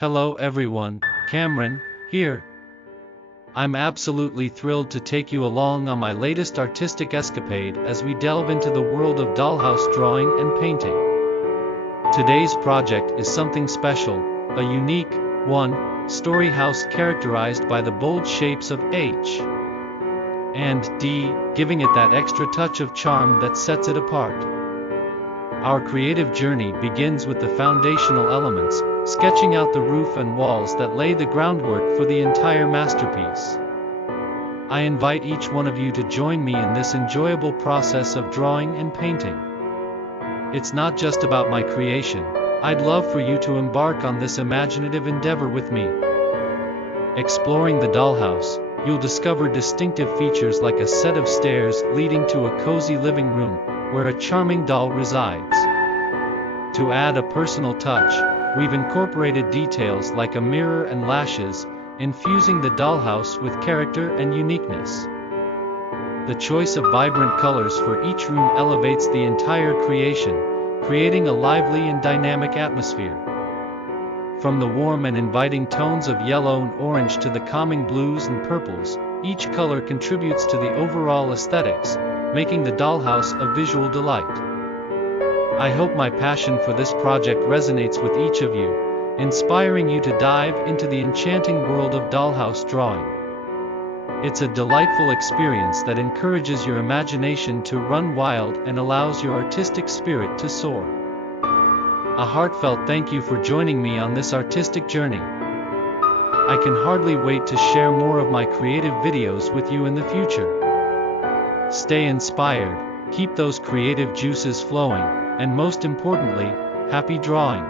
Hello everyone, Cameron, here. I'm absolutely thrilled to take you along on my latest artistic escapade as we delve into the world of dollhouse drawing and painting. Today's project is something special, a unique, one-story house characterized by the bold shapes of H and D, giving it that extra touch of charm that sets it apart. Our creative journey begins with the foundational elements, sketching out the roof and walls that lay the groundwork for the entire masterpiece. I invite each one of you to join me in this enjoyable process of drawing and painting. It's not just about my creation, I'd love for you to embark on this imaginative endeavor with me. Exploring the dollhouse, you'll discover distinctive features like a set of stairs leading to a cozy living room, where a charming doll resides. To add a personal touch, we've incorporated details like a mirror and lashes, infusing the dollhouse with character and uniqueness. The choice of vibrant colors for each room elevates the entire creation, creating a lively and dynamic atmosphere. From the warm and inviting tones of yellow and orange to the calming blues and purples, each color contributes to the overall aesthetics, making the dollhouse a visual delight. I hope my passion for this project resonates with each of you, inspiring you to dive into the enchanting world of dollhouse drawing. It's a delightful experience that encourages your imagination to run wild and allows your artistic spirit to soar. A heartfelt thank you for joining me on this artistic journey. I can hardly wait to share more of my creative videos with you in the future. Stay inspired, keep those creative juices flowing, and most importantly, happy drawing!